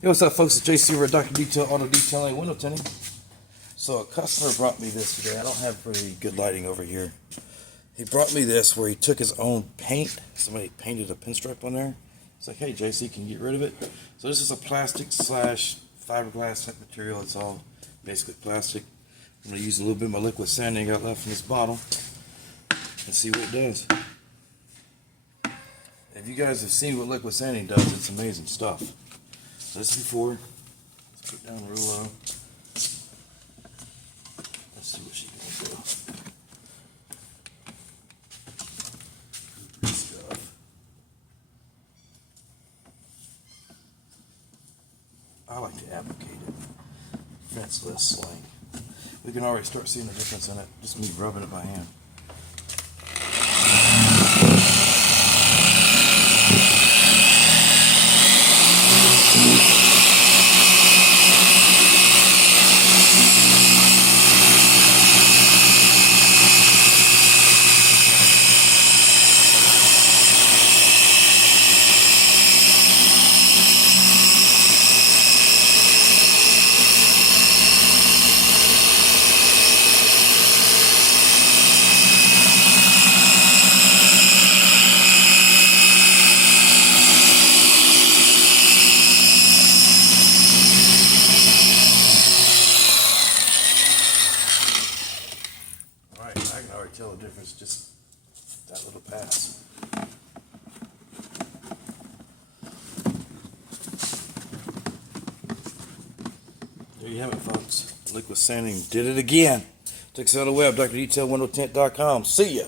Hey, what's up, folks? It's JC over at Dr. Detail Auto Detailing Window Tinting. So a customer brought me this today. I don't have very good lighting over here. He brought me this where he took his own paint. Somebody painted a pinstripe on there. It's like, hey, JC, can you get rid of it? So this is a plastic slash fiberglass type material. It's all basically plastic. I'm going to use a little bit of my liquid sanding I got left in this bottle and see what it does. If you guys have seen what liquid sanding does, it's amazing stuff. So this is before. Let's put it down real low. Let's see what she's going to do. Good stuff. I like to advocate it. Prevents less slang. We can already start seeing the difference in it. Just me rubbing it by hand. I can already tell the difference just that little pass. There you have it, folks. Liquid sanding did it again. Check us out on the web, drdetailwindowtint.com. See ya.